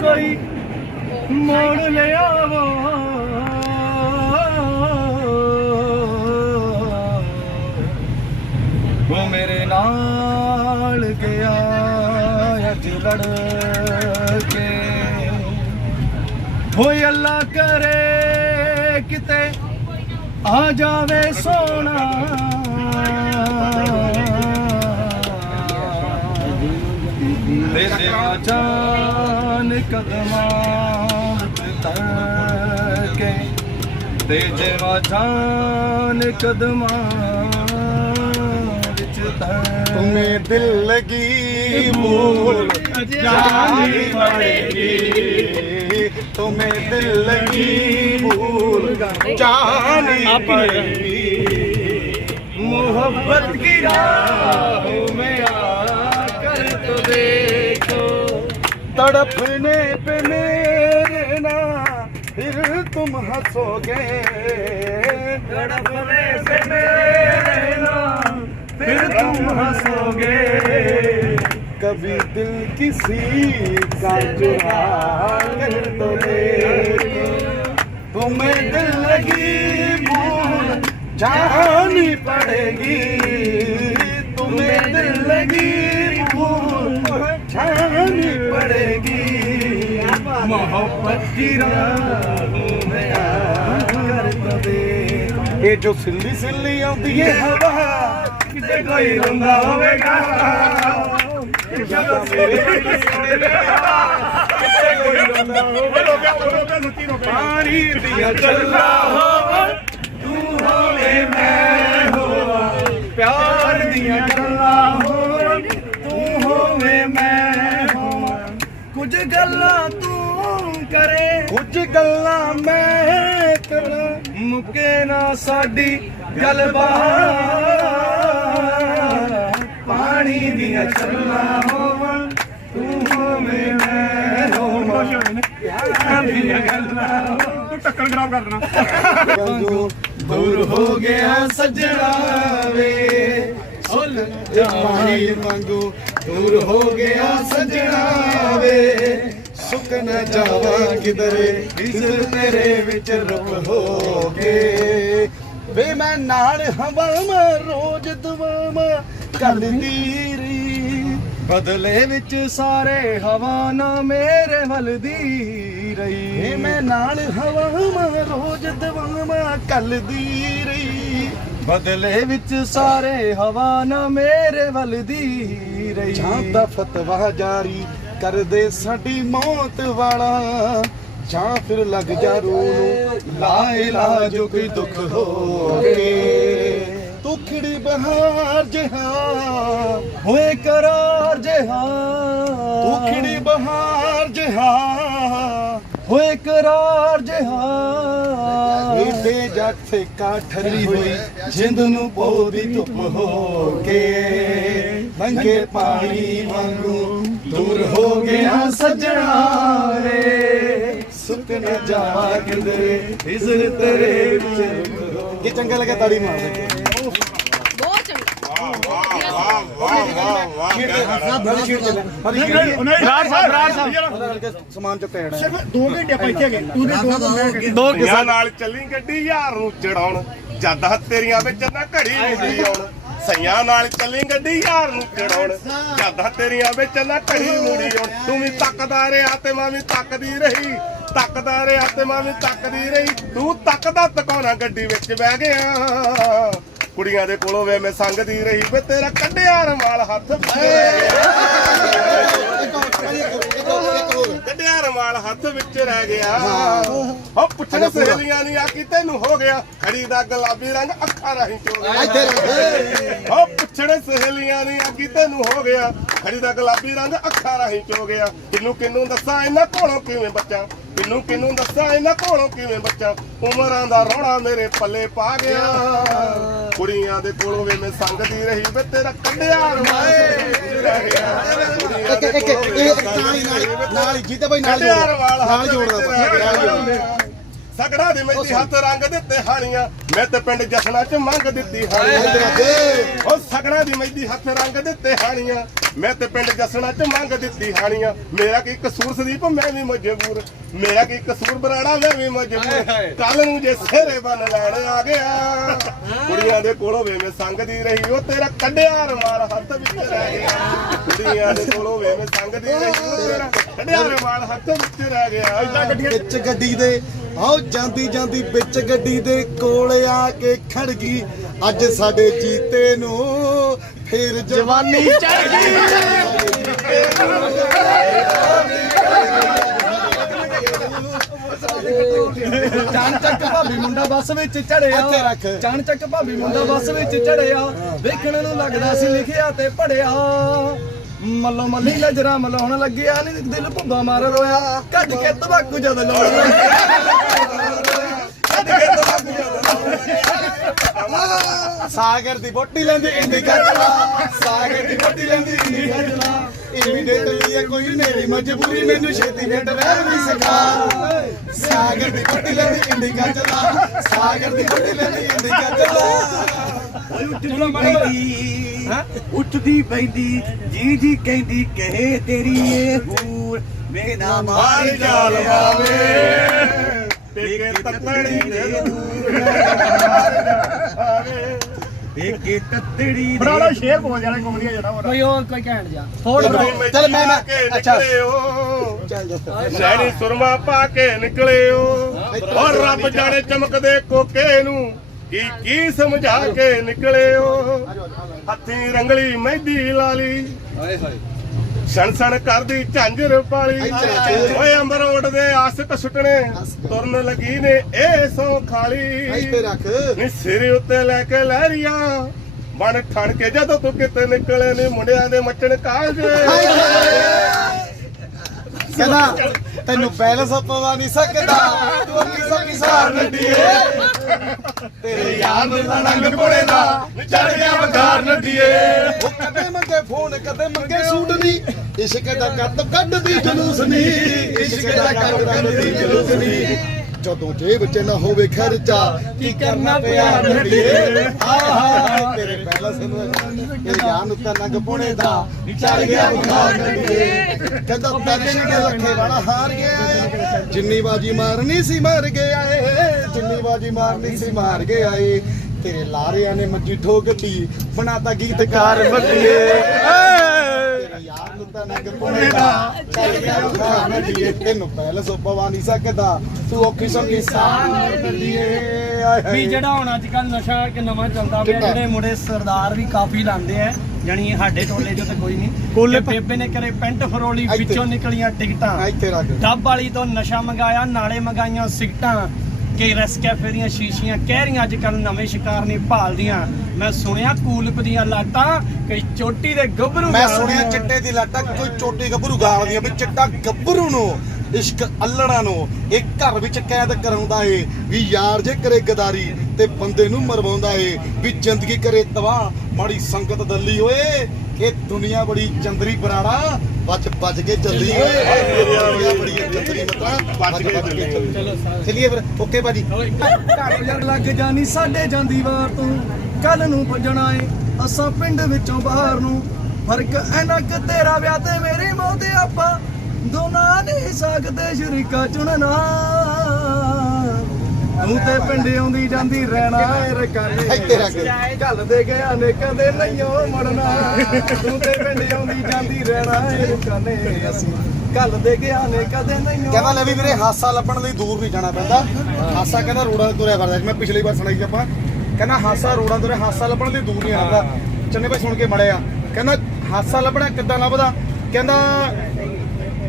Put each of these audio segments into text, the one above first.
ਕੋਈ ਮੋੜ ਲਿਆਵੋ ਉਹ ਮੇਰੇ ਨਾਲ ਗਿਆ ਅੱਜ ਲੜ ਕੇ ਹੋਏ ਅੱਲਾ ਕਰੇ ਕਿਤੇ ਆ ਜਾਵੇ ਸੋਨਾ। ਤੇਰੇ ਆਜਾਨ ਕਦਮਾਂ ਤਰ ਕੇ ਤੇਰੇ ਆਜਾਨ ਕਦਮਾਂ ਵਿੱਚ ਤਰ ਤੁਮੇ ਦਿਲ ਲਗੀ ਮੂਲ ਜਾਨੀ ਪੜੇਗੀ ਤੁਮੇ ਦਿਲ ਲਗੀ ਮੂਲ ਜਾਨੀ ਪੜੇਗੀ ਮੁਹੱਬਤ ਕੀ ਰਾਹ तड़पने पे मेरे ना फिर तुम हंसोगे तड़पने से मेरे नाम फिर तुम हंसोगे कभी दिल किसी का चुरा कर तो देखो तुम्हें दिल लगी भूल जानी पड़ेगी तुम्हें दिल लगी ਇਹ ਜੋ ਸਿੱਲੀ ਸਿੱਲੀ ਆਉਂਦੀ ਏ ਹਵਾ ਕਿਤੇ ਕੋਈ ਰੋਂਦਾ ਹੋਵੇਗਾ। ਇਹ ਜੋ ਸਿੱਲੀ ਸਿੱਲੀ ਹਵਾ ਕਿਤੇ ਕੋਈ ਰੋਂਦਾ ਹੋਵੇਗਾ। ਪਾਣੀ ਦੀਆਂ ਚੱਲਾ ਹੋਵਣ ਤੂੰ ਹੋਵੇ ਮੈਂ ਹੋਵਾਂ। ਪਿਆਰ ਦੀਆਂ ਗੱਲਾਂ ਹੋਵਣ ਤੂੰ ਹੋਵੇ ਮੈਂ ਹੋਵਾਂ। ਕੁਝ ਗੱਲਾਂ ਕਰੇ। ਕੁਝ ਗੱਲਾਂ ਮੈਂ ਕਰਾਂ ਮੁਕੇ ਨਾ ਸਾਡੀ ਗੱਲਬਾਤ ਪਾਣੀ ਦੀਆਂ ਛੱਲਾਂ ਹੋਵਣ ਤੂੰ ਹੋਵੇਂ ਮੈਂ ਹੋਵਾਂ ਦੀਆਂ ਗੱਲਾਂ ਤੂੰ ਟੱਕਰ ਖਰਾਬ ਕਰ ਦੇਣਾ। ਵਾਂਗੂ ਦੂਰ ਹੋ ਗਿਆ ਸੱਜਣਾ ਵੇ ਸੁਲ ਜਮਾਨੀ ਵਾਂਗੂ ਦੂਰ ਹੋ ਗਿਆ ਸੱਜਣਾ ਵੇ। ਸੁੱਕ ਨਾ ਜਾਵਾਂ ਇਸ ਤੇਰੇ ਵਿੱਚ ਰੁਕ ਹੋ ਕੇ। ਵੇ ਮੈਂ ਨਾਲ ਹਵਾਵਾਂ, ਰੋਜ਼ ਦਵਾਵਾਂ ਕਰਦੀ ਰਹੀ ਬਦਲੇ ਵਿੱਚ ਸਾਰੇ ਹਵਾ ਨਾ ਮੇਰੇ ਵਲਦੀ ਰਹੀ। ਮੈਂ ਨਾਲ ਹਵਾਵਾਂ, ਰੋਜ਼ ਦਵਾਵਾਂ ਕਰਦੀ ਰਹੀ ਬਦਲੇ ਵਿੱਚ ਸਾਰੇ ਹਵਾ ਨਾ ਮੇਰੇ ਵਲਦੀ ਰਹੀ। ਜਾਂ ਫਤਵਾ ਜਾਰੀ ਕਰਦੇ ਸਾਡੀ ਮੌਤ ਵਾਲਾ। ਜਾਂ ਫਿਰ ਲੱਗ ਜਾ ਰੂਹ ਨੂੰ ਲਾ ਇਲਾਜ ਕੋਈ ਦੁੱਖ ਹੋਵੇ। ਤੁਖੜੀ ਬਹਾਰ ਜਹਾ ਹੋਏ ਕਰਾਰ ਜਹਾ। ਤੁਖੜੀ ਬਹਾਰ ਜਹਾ। ਹੋਏ ਕਰਾਰ ਜਹਾ। ਇਹਦੇ ਜੱਟ ਸੇ ਕਾਠਰੀ ਹੋਈ ਜਿੰਦ ਨੂੰ ਪੋਦੀ ਧੁੱਪ ਹੋ ਕੇ। ਲੰਗੇ ਪਾਣੀ ਵਾਂਗੂ ਦੂਰ ਹੋ ਗਿਆ ਸੱਜਣਾ ਰੇ। ਸੁੱਕ ਨਾ ਜਾਵਾ ਕਿਧਰੇ ਇਜ਼ਰ ਤੇਰੇ ਵਿੱਚ ਕੀ ਚੰਗਾ ਲੱਗਾ ਤਾੜੀ ਮਾਰ ਦੇ ਸਮਾਨ ਚੁੱਕ ਕੇ ਸਿਰਫ 2 ਘੰਟੇ ਆਪਾਂ ਇੱਥੇ ਗਏ ਤੂੰ ਦੇ 2 ਘੰਟੇ ਦੋ ਯਾਰ ਨਾਲ ਚੱਲੀ ਗੱਡੀ ਯਾਰ ਨੂੰ ਚੜਾਉਣ ਜਦ ਤੇਰੀਆਂ ਵਿੱਚ ਨਾ ਘੜੀ ਮੁੜੀ ਆਉਣ ਸਈਆਂ ਨਾਲ ਚੱਲੀ ਗੱਡੀ ਯਾਰ ਨੂੰ ਚੜਾਉਣ ਜਦ ਤੇਰੀਆਂ ਵਿੱਚ ਨਾ ਘੜੀ ਮੁੜੀ ਆਉਣ ਤੂੰ ਵੀ ਤੱਕਦਾ ਰਿਹਾ ਤੇ ਮੈਂ ਵੀ ਤੱਕਦੀ ਰਹੀ ਤੱਕਦਾ ਰਿਹਾ ਤੇ ਮੈਂ ਵੀ ਤੱਕਦੀ ਰਹੀ ਤੂੰ ਤੱਕਦਾ ਤਕਾਉਣਾ ਗੱਡੀ ਵਿੱਚ ਬਹਿ ਗਿਆ। ਕੁੜੀਆਂ ਦੇ ਕੋਲੋਂ ਵੇ ਮੈਂ ਸੰਗਦੀ ਰਹੀ ਵੇ ਤੇਰਾ ਕੱਢਿਆ ਰਮਾਲ ਹੱਥ ਕੱਢਿਆ ਰਮਾਲ ਹੱਥ ਵਿੱਚ ਰਹਿ ਗਿਆ। ਹੋ ਪੁੱਛਣ ਸਹੇਲੀਆਂ ਨਹੀਂ ਆ ਕਿ ਤੈਨੂੰ ਹੋ ਗਿਆ? ਖੜੀ ਦਾ ਗੁਲਾਬੀ ਰੰਗ ਅੱਖਾਂ ਰਾਹੀਂ ਚੋ ਗਿਆ। ਹੋ ਪੁੱਛਣ ਸਹੇਲੀਆਂ ਨਹੀਂ ਆ ਕਿ ਤੈਨੂੰ ਹੋ ਗਿਆ? ਖੜੀ ਦਾ ਗੁਲਾਬੀ ਰੰਗ ਅੱਖਾਂ ਰਾਹੀਂ ਚੋ ਗਿਆ। ਕਿੰਨੂੰ ਕਿੰਨੂੰ ਦੱਸਾਂ ਇਹਨਾਂ ਕੋਲੋਂ ਕਿਵੇਂ ਬੱਚਾ? ਕਿੰਨੂੰ ਕਿੰਨੂੰ ਦੱਸਾਂ ਇਹਨਾਂ ਕੋਲੋਂ ਕਿਵੇਂ ਬੱਚਾ ਉਮਰਾਂ ਦਾ ਰੌਣਾ ਮੇਰੇ ਪੱਲੇ ਪਾ ਗਿਆ ਕੁੜੀਆਂ ਦੇ ਕੋਲੋਂ ਵੇ ਮੈਂ ਸੰਗਦੀ ਰਹੀ ਵੇ ਤੇਰਾ ਕੱਢਿਆ ਸੰਗਦੀ ਰਹੀ ਵੇ ਤੇਰਾ ਨਾਲ ਹੀ ਜੀਤੇ ਭਾਈ ਨਾਲ ਨਾਲ ਜੋੜਦਾ ਨਾਲ ਜੋੜਦਾ ਸਗੜਾ ਦੀ ਮਹਿੰਦੀ ਹੱਥ ਰੰਗ ਦਿੱਤੇ ਹਾਣੀਆਂ। ਮੈਂ ਤੇ ਪਿੰਡ ਜਸ਼ਨਾ ਚ ਮੰਗ ਦਿੱਤੀ ਹਾਣੀਆਂ। ਉਹ ਸਗੜਾ ਦੀ ਮਹਿੰਦੀ ਹੱਥ ਰੰਗ ਦਿੱਤੇ ਹਾਣੀਆਂ। ਮੈਂ ਤੇ ਪਿੰਡ ਜਸਣਾ ਚ ਮੰਗ ਦਿੱਤੀ ਹਾਣੀਆਂ। ਮੇਰਾ ਕੀ ਕਸੂਰ ਸੰਦੀਪ ਮੈਂ ਵੀ ਮਜਬੂਰ। ਮੇਰਾ ਕੀ ਕਸੂਰ ਬਰਾੜਾ ਮੈਂ ਵੀ ਮਜਬੂਰ। ਕੱਲ ਨੂੰ ਜੇ ਸਿਰੇ ਬਨ ਲੈਣ ਆ ਗਿਆ। ਕੁੜੀਆਂ ਦੇ ਕੋਲੋਂ ਵੇ ਮੈਂ ਸੰਗਦੀ ਰਹੀ ਉਹ ਤੇਰਾ ਕੱਢਿਆ ਰਮਾਲ ਹੱਥ ਵਿੱਚ ਰਹਿ ਗਿਆ। ਕੁੜੀਆਂ ਦੇ ਕੋਲੋਂ ਵੇ ਮੈਂ ਸੰਗਦੀ ਰਹੀ ਉਹ ਤੇਰਾ ਕੱਢਿਆ ਰਮਾਲ ਹੱਥ ਵਿੱਚ ਰਹਿ ਗਿਆ। ਵਿੱਚ ਗੱਡੀ ਦੇ ਆਓ ਜਾਂਦੀ ਜਾਂਦੀ ਵਿੱਚ ਗੱਡੀ ਦੇ ਕੋਲ ਆ ਕੇ ਖੜ ਗਈ ਅੱਜ ਸਾਡੇ ਜੀਤੇ ਨੂੰ ਫੇਰ ਜਵਾਨੀ ਚੜ ਚਾਣ ਚੱਕ ਭਾਬੀ ਮੁੰਡਾ ਬੱਸ ਵਿੱਚ ਚੜਿਆ। ਚਾਣ ਚੱਕ ਭਾਬੀ ਮੁੰਡਾ ਬੱਸ ਵਿੱਚ ਚੜਿਆ ਵੇਖਣ ਨੂੰ ਲੱਗਦਾ ਸੀ ਲਿਖਿਆ ਤੇ ਪੜਿਆ ਮੱਲੋ ਮੱਲੀ ਨਜ਼ਰਾਂ ਮਲਾਉਣ ਲੱਗਿਆ ਨੀ ਦਿਲ ਭੁੱਬਾ ਮਾਰ ਰੋਇਆ। ਕੱਢ ਕੇ ਤਬਾਕੂ ਜਦ ਲਾਉਣ। ਸਾਗਰ ਦੀ ਬੋਟੀ ਲੈਂਦੀ ਇੰਡੀ ਗੱਜਲਾ। ਸਾਗਰ ਦੀ ਬੋਟੀ ਲੈਂਦੀ ਇੰਡੀ ਗੱਜਲਾ। ਇਮੀਡੀਏਟਲੀ ਇਹ ਕੋਈ ਮੇਰੀ ਮਜਬੂਰੀ, ਮੈਨੂੰ ਛੇਤੀ ਨੇਟ ਰਹਿ ਨਹੀਂ ਸਕਾ ਸਾਗਰ ਦੀ ਬੋਟੀ ਲੈਂਦੀ ਇੰਡੀ ਗੱਜਲਾ। ਸਾਗਰ ਦੀ ਬੋਟੀ ਲੈਂਦੀ ਇੰਡੀ ਗੱਜਲਾ। ਉੱਠਦੀ ਪੈਂਦੀ ਜੀ ਜੀ ਕਹਿੰਦੀ ਕਹੇ ਤੇਰੀ ਇਹ ਹੂਰ ਮੇਨਾ ਮਾਰ ਜਾਲ ਮਾਵੇ ਪੇਕੇ ਤੱਕੜੀ ਦੇ ਦੂਰ ਆਵੇ ਤੱਤੜੀ ਬੜਾ ਸ਼ੇਰ ਬੋਲ ਜਾਣਾ ਕੋਮੜੀਆ ਜਿਹੜਾ ਕੋਈ ਹੋਰ ਕੋਈ ਕਹਿਣ ਜਾ। ਹੋਰ ਚੱਲ ਮੈਂ- ਮੈਂ- ਅੱਛਾ। ਸ਼ਹਿਰੀ ਸੁਰਮਾ ਪਾ ਕੇ ਨਿਕਲੇ ਹੋ ਔਰ ਰੱਬ ਜਾਣੇ ਚਮਕਦੇ ਕੋਕੇ ਨੂੰ ਕੀ ਕੀ ਸਮਝਾ ਕੇ ਨਿਕਲੇ ਹੋ ਹੱਥੀ ਰੰਗਲੀ ਮਹਿੰਦੀ ਲਾਲੀ ਸਣ ਸਣ ਕਰਦੀ ਝਾਂਜਰ ਪਾਲੀ। ਓਏ ਅੰਬਰ ਉੱਡਦੇ ਆਸਕ ਸੁਟਣੇ ਤੁਰਨ ਲੱਗੀ ਨੇ ਇਹ ਸੋ ਖਾਲੀ। ਇੱਥੇ ਰੱਖ। ਨੀ ਸਿਰ ਉੱਤੇ ਲੈ ਕੇ ਲਹਿਰੀਆਂ ਬਣ ਠਣ ਕੇ ਜਦੋਂ ਤੂੰ ਕਿਤੇ ਨਿਕਲੇ ਨੀ ਮੁੰਡਿਆਂ ਦੇ ਮੱਚਣ ਕਾਲਜੇ। ਕਹਿੰਦਾ ਤੈਨੂੰ ਬੈਲੈਂਸ ਪਵਾ ਨਹੀਂ ਸਕਦਾ। ਤੂੰ ਅੱਖੀ ਸੱਕੀ ਸਾਰ ਨੱਡੀਏ ਤੇਰੇ ਯਾਰ ਦੇ ਰੰਗ ਕੋਲੇ ਦਾ, ਚੜ ਗਿਆ ਵਕਾਰ ਨਦੀਏ ਉਹ ਕਦੇ ਮੰਗੇ ਫੋਨ ਕਦੇ ਮੰਗੇ ਸੂਟ ਨਹੀਂ ਇਸ਼ਕ ਦਾ ਕੱਟ ਕੱਢਦੀ ਜਲੂਸ ਨਹੀਂ ਇਸ਼ਕ ਦਾ ਕੱਟ ਕੱਢਦੀ ਜਲੂਸ ਨਹੀਂ ਜਦੋਂ ਜੇਬ ਚ ਨਾ ਹੋਵੇ ਖਰਚਾ, ਕੀ ਕਰਨਾ ਪਿਆ ਨੱਡੀਏ ਆਹਾ ਤੇਰੇ ਬੈਲੈਂਸ ਨੂੰ ਤੇਰੇ ਯਾਰ ਨੂੰ ਨੰਗ ਪੁਣੇ ਦਾ, ਚੜ ਗਿਆ ਬੁਖਾਰ ਨੱਡੀਏ ਕਹਿੰਦਾ ਦਰਸ਼ਨ ਦੇ ਲੱਖੇ ਵਾਲਾ ਹਾਰ ਗਿਆ ਜਿੰਨੀ ਬਾਜੀ ਮਾਰਨੀ ਸੀ ਮਾਰ ਗਿਆ ਏ, ਜਿੰਨੀ ਬਾਜੀ ਮਾਰਨੀ ਸੀ ਮਾਰ ਗਿਆ ਏ। ਤੇਰੇ ਲਾਰਿਆਂ ਨੇ ਮੱਜੀ ਠੋਕਤੀ ਬਣਾਤਾ ਗੀਤਕਾਰ ਬੱਲੀਏ ਵੀ ਜਿਹੜਾ ਹੁਣ ਅੱਜ ਕੱਲ ਨਸ਼ਾ ਇੱਕ ਨਵਾਂ ਚੱਲਦਾ ਪਿਆ ਕਿੱਦਾਂ? ਜਿਹੜੇ ਮੁੰਡੇ ਸਰਦਾਰ ਵੀ ਕਾਫੀ ਲਾਉਂਦੇ ਆ ਜਾਣੀ ਸਾਡੇ ਟੋਲੇ ਚੋਂ ਤਾਂ ਕੋਈ ਨਹੀਂ। ਬੇਬੇ ਨੇ ਕਰੇ ਪੈਂਟ ਫਰੋਲੀ। ਵਿੱਚੋਂ ਨਿਕਲੀਆਂ ਟਿਕਟਾਂ। ਡੱਬ ਵਾਲੀ ਤੋਂ ਨਸ਼ਾ ਮੰਗਾਇਆ ਨਾਲੇ ਮੰਗਾਈਆਂ ਸਿਗਟਾਂ ਕਿ ਰੈਸ ਕੈਫੇ ਦੀਆਂ ਸ਼ੀਸ਼ੀਆਂ। ਕਹਿ ਰਹੀਆਂ ਅੱਜ ਕੱਲ ਨਵੇਂ ਸ਼ਿਕਾਰ ਨਹੀਂ ਭਾਲਦੀਆਂ। ਮੈਂ ਸੁਣਿਆ ਕੂਲਪ ਦੀਆਂ ਲਾਟਾਂ ਕਿ ਚੋਟੀ ਦੇ ਗੱਭਰੂ ਮੈਂ। ਸੁਣਿਆ ਚਿੱਟੇ ਦੀ ਲੱਟਾ ਕੋਈ ਚੋਟੀ ਗੱਭਰੂ ਗਾਲਦੀਆਂ ਵੀ ਚਿੱਟਾ ਗੱਭਰੂ ਨੂੰ ਇਸ਼ਕ ਅਲੜਾ ਨੂੰ। ਇਹ ਘਰ ਵਿੱਚ ਕੈਦ ਕਰਾਉਂਦਾ ਏ ਵੀ ਯਾਰ ਜੇ ਕਰੇ ਗਦਾਰੀ ਤੇ ਬੰਦੇ ਨੂੰ ਮਰਵਾਉਂਦਾ ਏ ਵੀ ਜ਼ਿੰਦਗੀ ਕਰੇ ਤਬਾਹ ਮਾੜੀ ਸੰਗਤ ਦੱਲੀ ਓਏ ਇਹ ਦੁਨੀਆ ਬੜੀ ਚੰਦਰੀ ਬਰਾੜਾ ਬਚ ਬਚ ਕੇ ਚੱਲੀ ਓਏ। ਦੁਨੀਆ ਬੜੀ ਚੰਦਰੀ ਮਤਾ ਬਚ ਕੇ ਚੱਲੀ ਚਲੋ ਚਲਿਏ ਫਿਰ ਓਕੇ ਭਾਜੀ। ਘਰ ਯਾਰ ਲੱਗ ਜਾਣੀ ਸਾਡੇ ਜਾਂਦੀ ਵਾਰ ਤੂੰ। ਕੱਲ ਨੂੰ ਭੱਜਣਾ ਏ ਅਸਾਂ ਪਿੰਡ ਵਿੱਚੋਂ ਬਾਹਰ ਨੂੰ। ਫ਼ਰਕ ਐਨਾ ਕਿ ਤੇਰਾ ਵਿਆਹ ਤੇ ਮੇਰੀ ਮੌਤ ਆਪਾਂ ਦੋਨਾਂ ਨਹੀਂ ਸਕਦੇ ਸ਼ਰੀਕਾ ਚੁਣਨਾ। ਤੂੰ ਤੇ ਪਿੰਡ ਆਉਂਦੀ ਜਾਂਦੀ ਰਹਿਣਾ ਏ ਰਕਾਨੇ। ਗੱਲ ਦੇ। ਗਿਆ ਨੇ ਕਦੇ ਨਹੀਂ ਓ ਮੁੜਨਾ। ਤੂੰ ਤੇ ਪਿੰਡ ਆਉਂਦੀ ਜਾਂਦੀ ਰਹਿਣਾ ਏ ਰਕਾਨੇ ਅਸੀਂ ਗੱਲ ਦੇ ਗਿਆ ਨੇ ਕਦੇ ਨਹੀਂ ਕਹਿੰਦਾ ਲੈ ਵੀ ਵੀਰੇ ਹਾਸਾ ਲੱਭਣ ਲਈ ਦੂਰ ਨਹੀਂ ਜਾਣਾ ਪੈਂਦਾ। ਹਾਸਾ ਕਹਿੰਦਾ ਤੇ ਤੁਰਿਆ ਫਿਰਦਾ। ਸੀ। ਮੈਂ ਪਿਛਲੀ ਵਾਰ ਸੁਣਾਈ ਆਪਾਂ। ਕਹਿੰਦਾ ਹਾਸਾ ਰੋਡਾਂ ਤੋਂ ਹਾਸਾ ਲੱਭਣ ਲਈ ਦੂਰ ਨਹੀਂ ਆਉਂਦਾ ਚੰਨੇ ਭਾਈ ਸੁਣ ਕੇ ਮੜਿਆ। ਕਹਿੰਦਾ ਹਾਸਾ ਲੱਭਣਾ ਕਿੱਦਾਂ ਲੱਭਦਾ? ਕਹਿੰਦਾ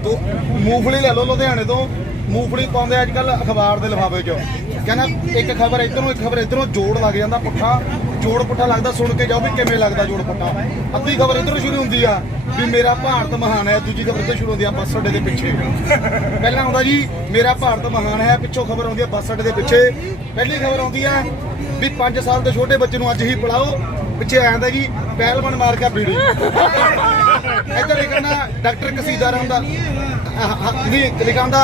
ਤੂੰ ਮੂੰਗਫਲੀ ਲੈ ਲਓ ਲੁਧਿਆਣੇ ਤੋਂ। ਮੂੰਗਫਲੀ ਪਾਉਂਦੇ ਅੱਜ ਕੱਲ ਅਖਬਾਰ ਦੇ ਲਿਫਾਫੇ 'ਚ। ਕਹਿੰਦਾ ਇੱਕ ਖਬਰ ਇੱਧਰੋਂ, ਇੱਕ ਖਬਰ ਇੱਧਰੋਂ ਜੋੜ ਲੱਗ ਜਾਂਦਾ ਪੁੱਠਾ। ਜੋੜ ਪੁੱਠਾ ਲੱਗਦਾ ਸੁਣ ਕੇ ਜਾਓ ਵੀ ਕਿਵੇਂ ਲੱਗਦਾ ਜੋੜ ਪੁੱਠਾ। ਅੱਧੀ ਖਬਰ ਇੱਧਰੋਂ ਸ਼ੁਰੂ ਹੁੰਦੀ ਆ ਵੀ ਮੇਰਾ ਭਾਰਤ ਮਹਾਨ ਹੈ, ਦੂਜੀ ਖਬਰ ਇੱਧਰੋਂ ਸ਼ੁਰੂ ਹੁੰਦੀ ਆ ਬੱਸ ਅੱਡੇ ਦੇ ਪਿੱਛੇ। ਪਹਿਲਾਂ ਆਉਂਦਾ ਜੀ, ਮੇਰਾ ਭਾਰਤ ਮਹਾਨ ਹੈ, ਪਿੱਛੋਂ ਖਬਰ ਆਉਂਦੀ ਆ ਬੱਸ ਅੱਡੇ ਦੇ ਪਿੱਛੇ। ਪਹਿਲੀ ਖਬਰ ਆਉਂਦੀ ਆ ਵੀ 5 ਸਾਲ ਦੇ ਛੋਟੇ ਬੱਚੇ ਨੂੰ ਅੱਜ ਹੀ ਪੜਾਓ ਪਿੱਛੇ ਆਂਦਾ ਜੀ, ਪਹਿਲਵਾਨ ਮਾਰ ਕੇ ਬੀੜੀ। ਇੱਧਰ ਲਿਖਣਾ ਡਾਕਟਰ ਕਸੀਦਾਰ ਹੁੰਦਾ ਨਹੀਂ ਲਿਖਾਂਦਾ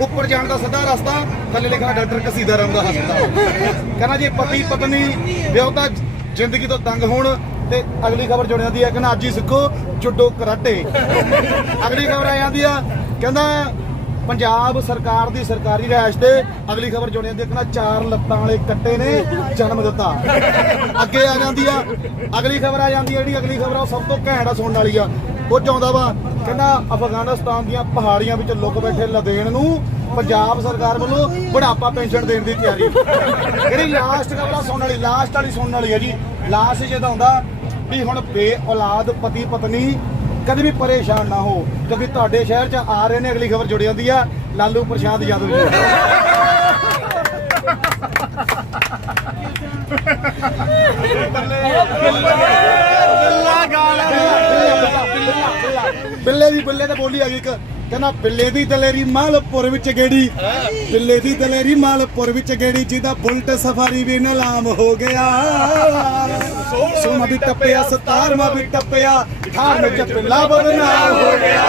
ਉੱਪਰ ਜਾਣ ਦਾ ਸਿੱਧਾ ਰਸਤਾ, ਥੱਲੇ ਲਿਖਿਆ ਡਾਕਟਰ ਕਸੀਦਾ ਰਾਮ ਦਾ ਹਸਪਤਾਲ। ਕਹਿੰਦਾ ਜੀ, ਪਤੀ ਪਤਨੀ, ਵਿਆਹਤਾ, ਜ਼ਿੰਦਗੀ ਤੋਂ ਤੰਗ ਹੋਣ ਤੇ ਅਗਲੀ ਖਬਰ ਜੁੜ ਜਾਂਦੀ ਹੈ। ਕਹਿੰਦਾ, ਅੱਜ ਹੀ ਸਿੱਖੋ, ਜੁੱਡੋ ਕਰਾਟੇ। ਅਗਲੀ ਖਬਰ ਆ ਜਾਂਦੀ ਆ। ਕਹਿੰਦਾ ਪੰਜਾਬ ਸਰਕਾਰ ਦੀ ਸਰਕਾਰੀ ਰਿਹਾਇਸ਼ ਤੇ ਅਗਲੀ ਖਬਰ ਜੁੜ ਜਾਂਦੀ ਚਾਰ ਲੱਤਾਂ ਵਾਲੇ ਕੱਟੇ ਨੇ, ਜਨਮ ਦਿੱਤਾ। ਅੱਗੇ ਆ ਜਾਂਦੀ ਆ, ਅਗਲੀ ਖਬਰ ਆ ਜਾਂਦੀ ਹੈ ਜਿਹੜੀ ਅਗਲੀ ਖਬਰ ਆ, ਉਹ ਸਭ ਤੋਂ ਘੈਂਟ ਆ ਸੁਣਨ ਵਾਲੀ ਆ। ਉਹ ਚਾਹੁੰਦਾ ਵਾ, ਕਹਿੰਦਾ, ਅਫਗਾਨਿਸਤਾਨ ਦੀਆਂ ਪਹਾੜੀਆਂ ਵਿੱਚ ਲੁਕ ਬੈਠੇ ਲਦੇਣ ਨੂੰ ਪੰਜਾਬ ਸਰਕਾਰ ਵੱਲੋਂ ਬੁਢਾਪਾ ਪੈਨਸ਼ਨ ਦੇਣ ਦੀ ਤਿਆਰੀ। ਜਿਹੜੀ ਲਾਸਟ ਖਬਰ ਆ ਸੁਣਨ ਵਾਲੀ ਲਾਸਟ ਵਾਲੀ ਸੁਣਨ ਵਾਲੀ ਹੈ ਜੀ। ਲਾਸਟ ਜਿਹਦਾ ਹੁੰਦਾ ਵੀ ਹੁਣ ਬੇ ਔਲਾਦ ਪਤੀ ਪਤਨੀ ਕਦੇ ਵੀ ਪਰੇਸ਼ਾਨ ਨਾ ਹੋ, ਕਿਉਂਕਿ ਤੁਹਾਡੇ ਸ਼ਹਿਰ 'ਚ ਆ ਰਹੇ ਨੇ, ਅਗਲੀ ਖਬਰ ਜੁੜੀ ਜਾਂਦੀ ਆ। ਲਾਲੂ ਪ੍ਰਸ਼ਾਦ ਯਾਦਵ ਜੀ। ਬਿੱਲੇ ਦੀ ਬਿੱਲੇ ਤੇ ਬੋਲੀ ਆ ਗਈ ਇੱਕ। ਕਹਿੰਦਾ ਬਿੱਲੇ ਦੀ ਦਲੇਰੀ ਮਾਲਪੁਰ ਵਿੱਚ ਗੇੜੀ। ਬਿੱਲੇ ਦੀ ਦਲੇਰੀ ਮਾਲਪੁਰ ਵਿੱਚ ਗੇੜੀ ਜਿਹਦਾ ਬੁਲਟ ਸਫਾਰੀ ਵੀ ਨਿਲਾਮ ਹੋ ਗਿਆ। ਸੋਮਾ ਵੀ ਟੱਪਿਆ ਸਤਾਰਵਾਂ ਵੀ ਟੱਪਿਆ ਠਾਰ ਵਿੱਚ ਬਿੱਲਾ ਬਦਨਾਮ ਹੋ ਗਿਆ।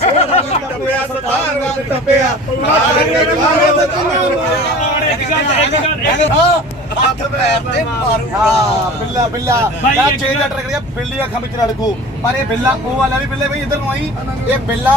ਸੋਮਾ ਵੀ ਟੱਪਿਆ ਸਤਾਰਵਾਂ ਵੀ ਟੱਪਿਆ ਠਾਰ ਵਿੱਚ ਬਿੱਲਾ ਬਦਨਾਮ ਹੋ ਗਿਆ। ਹੱਥ ਪੈਰ ਤੇ ਮਾਰੂ ਹਾਂ ਬਿੱਲਾ ਬਿੱਲਾ। ਯਾਰ ਚੇਂਜ ਦਾ ਟਰੈਕ ਰਿਹਾ ਬਿੱਲੀ ਅੱਖਾਂ ਵਿੱਚ ਰੜਕੂ ਪਰ ਇਹ ਬਿੱਲਾ ਉਹ ਵਾਲਾ ਵੀ ਬਿੱਲੇ ਬਈ ਇੱਧਰ ਨੂੰ ਆਈ। ਇਹ ਬਿੱਲਾ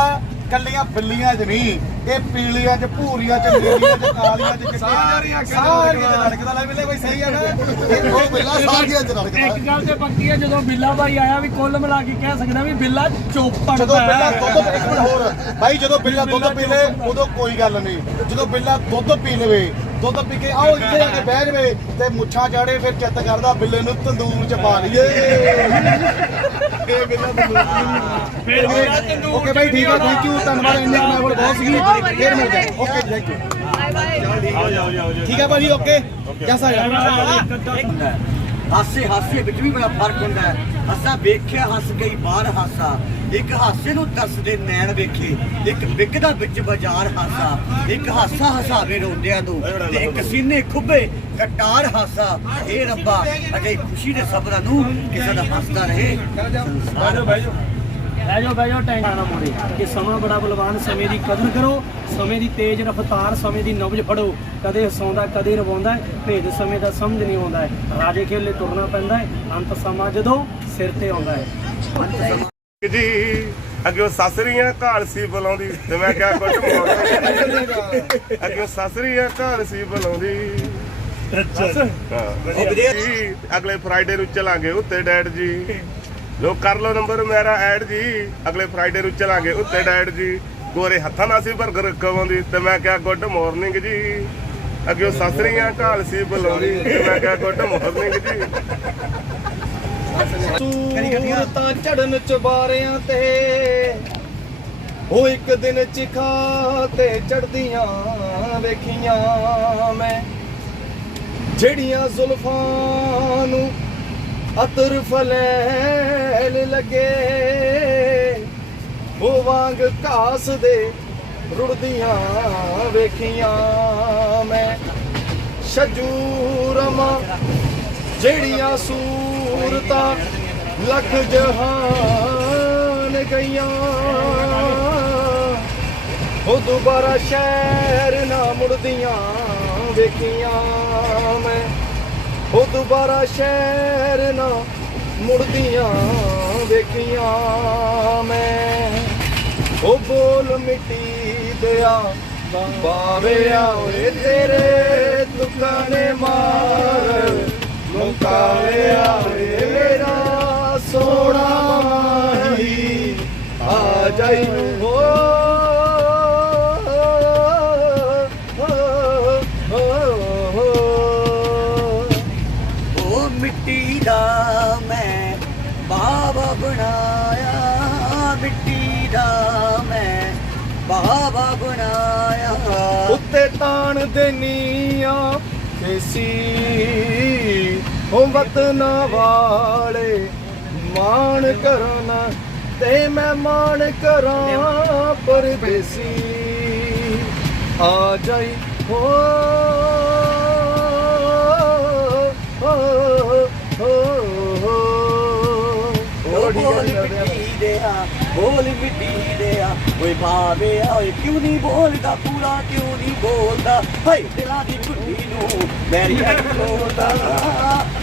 ਕੱਲੀਆਂ ਬਿੱਲੀਆਂ 'ਚ ਨਹੀਂ। ਇਹ ਪੀਲੀਆਂ 'ਚ ਭੂਰੀਆਂ 'ਚ ਨੀਲੀਆਂ 'ਚ ਕਾਲੀਆਂ 'ਚ ਸਾਰੀਆਂ ਸਾਰੀਆਂ 'ਚ ਰੜਕਦਾ ਲੈ ਬਿੱਲੇ ਬਈ ਸਹੀ ਆ ਨਾ। ਇਹ ਉਹ ਬਿੱਲਾ ਸਾਰੀਆਂ 'ਚ ਰੜਕਦਾ ਇੱਕ ਗੱਲ ਤੇ ਪੱਕੀ ਹੈ ਜਦੋਂ ਬਿੱਲਾ ਬਾਈ ਆਇਆ ਵੀ ਕੁੱਲ ਮਿਲਾ ਕੇ ਕਹਿ ਸਕਦਾ ਵੀ ਬਿੱਲਾ ਚੋਪੜ ਜਦੋਂ ਬਿੱਲਾ ਦੁੱਧ ਇੱਕ ਮਿੰਟ ਹੋਰ। ਭਾਈ ਜਦੋਂ ਬਿੱਲਾ ਦੁੱਧ ਪੀ ਲੇ ਉਦੋਂ ਕੋਈ ਗੱਲ ਨਹੀਂ। ਜਦੋਂ ਬਿੱਲਾ ਦੁੱਧ ਪੀ ਲਵੇ ਦੁੱਧ ਪੀ ਕੇ ਆਓ ਇੱਥੇ ਆ ਕੇ ਬਹਿ ਜਵੇ ਤੇ ਮੁੱਛਾਂ ਚਾੜੇ ਫਿਰ ਚਿੱਤ ਕਰਦਾ ਬਿੱਲੇ ਨੂੰ ਤੰਦੂਰ ਚ ਪਾ ਲਈਏ। ਇਹ ਬਿੱਲਾ ਤੰਦੂਰ ਓਕੇ ਭਾਈ ਠੀਕ ਆ ਥੈਂਕ ਯੂ ਧੰਨਵਾਦ ਇੰਨੇ ਕੁ ਮੈਂ ਕੋਲ ਬਹੁਤ ਸੀਗੀ ਫੇਰ ਮਿਲਦੇ ਹਾਂ। Okay thank you bye bye ਠੀਕ ਆ ਭਾਜੀ ਓਕੇ। ਜੈਸਾ ਯਾਰ ਹਾਸੇ ਹਾਸੇ ਵਿੱਚ ਵੀ ਬੜਾ ਫ਼ਰਕ ਹੁੰਦਾ ਹੈ। ਹੱਸਾ ਵੇਖਿਆ ਹੱਸ ਗਈ ਬਾਹਰ ਹਾਸਾ। ਇੱਕ ਹਾਸੇ ਨੂੰ ਦੱਸਦੇ ਨੈਣ ਵੇਖੇ ਇੱਕ ਵਿਕਦਾ ਵਿੱਚ ਬਾਜ਼ਾਰ ਹਾਸਾ ਇੱਕ ਹਾਸਾ ਹਸਾਵੇ ਰੋਂਦਿਆਂ ਨੂੰ ਤੇ ਇੱਕ ਸੀਨੇ ਖੁੱਬੇ ਕਟਾਰ ਹਾਸਾ ਇਹ ਰੱਬਾ ਅਜੇ ਖੁਸ਼ੀ ਦੇ ਸਬਰਾਂ ਨੂੰ ਕਿਸੇ ਦਾ ਹੱਸਦਾ ਰਹੇ ਸੰਸਾਰ ਬਹਿ ਜਾਓ ਬਹਿ ਟੈਂਕਾਂ ਨਾ ਮੋੜੇ ਕਿ ਸਮਾਂ ਬੜਾ ਬਲਵਾਨ ਸਮੇਂ ਦੀ ਕਦਰ ਕਰੋ ਸਮੇਂ ਦੀ ਤੇਜ਼ ਰਫ਼ਤਾਰ ਸਮੇਂ ਦੀ ਨਬਜ ਫੜੋ ਕਦੇ ਹਸਾਉਂਦਾ ਕਦੇ ਰਵਾਉਂਦਾ ਹੈ, ਭੇਦ ਸਮੇਂ ਦਾ ਸਮਝ ਨਹੀਂ ਆਉਂਦਾ ਹੈ। ਰਾਜੇ ਖੇਲੇ ਤੁਰਨਾ ਪੈਂਦਾ ਹੈ ਅੰਤ ਸਮਾਂ ਜਦੋਂ ਸਿਰ ਤੇ ਆਉਂਦਾ ਹੈ ਜੀ ਅੱਗੇ ਸਸਰੀਆਂ ਘਾਲ ਸੀ ਬੁਲਾਉਂਦੀ। ਤੇ ਮੈਂ ਕਿਹਾ ਕੁਝ ਮੋੜ ਅੱਗੇ ਸਸਰੀਆਂ ਘਾਲ ਸੀ ਬੁਲਾਉਂਦੀ। ਅੱਛਾ। ਜੀ ਅਗਲੇ ਫਰਾਈਡੇ ਨੂੰ ਚਲਾਂਗੇ ਉੱਤੇ ਡੈਡ ਜੀ। ਲੋ ਕਰ ਲੋ ਨੰਬਰ ਮੇਰਾ ਐਡ ਜੀ। ਅਗਲੇ ਫਰਾਈਡੇ ਨੂੰ ਚਲਾਂਗੇ ਉੱਤੇ ਡੈਡ ਜੀ। ਗੋਰੇ ਹੱਥਾਂ ਨਾਲ ਸੀ ਬਰਗਰ ਖਵਾਉਂਦੀ। ਤੇ ਮੈਂ ਕਿਹਾ ਗੁੱਡ ਮਾਰਨਿੰਗ ਜੀ। ਅੱਗੇ ਸਸਰੀਆਂ ਘਾਲ ਸੀ ਬੁਲਾਉਂਦੀ। ਤੇ ਮੈਂ ਕਿਹਾ ਗੁੱਡ ਮਾਰਨਿੰਗ ਜੀ। ਸੂਰਤਾਂ ਚੜਨ ਚਬਾਰਿਆਂ ਤੇ। ਉਹ ਇੱਕ ਦਿਨ ਚਿਖਾ ਤੇ ਚੜਦੀਆਂ ਵੇਖੀਆਂ ਮੈਂ। ਜਿਹੜੀਆਂ ਜ਼ੁਲਫਾਂ ਨੂੰ ਅਤਰ ਫਲੈਲ ਲੱਗੇ, ਉਹ ਵਾਂਗ ਘਾਸ ਦੇ ਰੁੜਦੀਆਂ ਵੇਖੀਆਂ ਮੈਂ। ਛਜੂ ਰਮਾ ਜਿਹੜੀਆਂ ਸੂਰਤਾਂ ਲੱਖ ਜਹਾਨ ਗਈਆਂ। ਉਹ ਦੁਬਾਰਾ ਸ਼ਹਿਰ ਨਾ ਮੁੜਦੀਆਂ ਵੇਖੀਆਂ ਮੈਂ। ਉਹ ਦੁਬਾਰਾ ਸ਼ਹਿਰ ਨਾ ਮੁੜਦੀਆਂ ਵੇਖੀਆਂ ਮੈਂ। ਉਹ ਬੋਲ ਮਿੱਟੀ ਦਿਆ ਬਾਰਿਆ ਓਏ ਤੇਰੇ ਦੁੱਖਾਂ ਨੇ ਮਾਰ। ਮੁਕਾਲਿਆ ਮੇਰਾ ਸੋਣਾ ਮਾਹੀ, ਆ ਜਾਈ ਹੋ ਮਿੱਟੀ ਦਾ ਮੈਂ ਬਾਬਾ ਬਣਾਇਆ, ਮਿੱਟੀ ਦਾ ਮੈਂ ਬਾਬਾ ਬਣਾਇਆ। ਉੱਤੇ ਤਾਣ ਦੇਨੀਆਂ ਸੀ ਉਹ ਵਤਨਾ ਵਾਲੇ ਮਾਣ ਕਰਨਾ ਤੇ ਮੈਂ ਮਾਣ ਕਰਾਂ ਪਰਦੇਸੀ ਆ ਜਾਈ ਹੋ। ਹੋ ਹੋ ਹੋ ਬੋਲ ਮਿੱਟੀ ਦੇ ਆ। ਓਏ ਬਾਵੇ ਆ ਓਏ ਕਿਉਂ ਨਹੀਂ ਬੋਲਦਾ ਪੂਰਾ ਕਿਉਂ ਨਹੀਂ ਬੋਲਦਾ? ਹਏ ਦਿਲਾਂ ਦੀ ਕੁੱਤੀ ਨੂੰ ਮੈਰੀ ਬੋਲਦਾ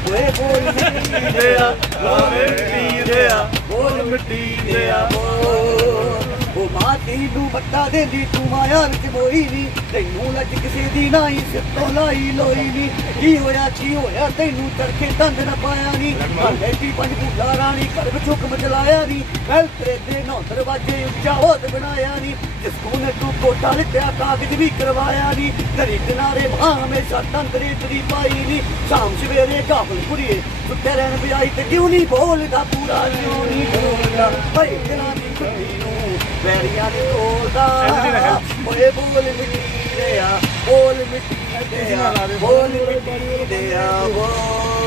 ਓਏ ਬੋਲ ਮਿੱਟੀ ਦੇ ਆ ਬੋਲ ਮਿੱਟੀ ਦੇ ਆ। ਬੋਲ ਮਿੱਟੀ ਦੇ ਆ ਬੋਲ ਉਹ ਮਾਤੀ ਨੂੰ ਬੱਟਾ ਦੇਂਦੀ, ਤੂੰ ਮਾਇਆ ਵਿੱਚ ਮੋਈ ਨਹੀਂ ਤੈਨੂੰ ਲੱਜ ਕਿਸੇ ਦੀ ਨਾਈ ਸਿੱਤੋਂ ਲਾਈ ਲੋਈ ਨਹੀਂ ਕੀ ਹੋਇਆ ਕੀ ਹੋਇਆ, ਤੈਨੂੰ ਤੜਕੇ ਤੰਦ ਨਾ ਪਾਇਆ ਨਹੀਂ ਬੈਠੀ ਪੰਜ ਭੂਲਾ ਰਾਣੀ ਘਰ ਵਿੱਚ ਹੁਕਮ ਚਲਾਇਆ ਨਹੀਂ ਕੱਲ ਤੇਰੇ ਦੇ ਨੌ ਦਰਵਾਜੇ ਉੱਚਾ ਹੋਤ ਬਣਾਇਆ ਨਹੀਂ ਜਿਸ ਕੋਨੇ ਤੂੰ ਕੋਟਾ ਲਿਖਿਆ ਕਾਗਜ਼ ਵੀ ਕਰਵਾਇਆ ਨਹੀਂ ਘਰੀ ਕਿਨਾਰੇ ਮਾਂ ਹਮੇਸ਼ਾ ਤੰਦਰੀ ਤੇਰੀ ਪਾਈ ਨਹੀਂ ਸ਼ਾਮ ਸਵੇਰੇ ਕਾਬਲ ਕੁੜੀਏ ਸੁੱਤੇ ਰਹਿਣ ਵਿਆਹੀ ਤੇ ਕਿਉਂ ਨਹੀਂ ਬੋਲਦਾ, ਪੂਰਾ ਕਿਉਂ ਨਹੀਂ ਬੋਲਦਾ। ਭਾਈ ਤੇਰਾ ਦੀ ਕੁੜੀ ਵੈਰੀਆਂ ਦੇ ਤੋਲਦਾ ਓਏ ਬੋਲ ਮਿੱਟੀ ਦੇ ਆ ਬੋਲ ਮਿੱਟੀ ਦੇ ਆ ਬੋਲ ਮਿੱਟੀ ਦੇ ਆ ਬੋਲ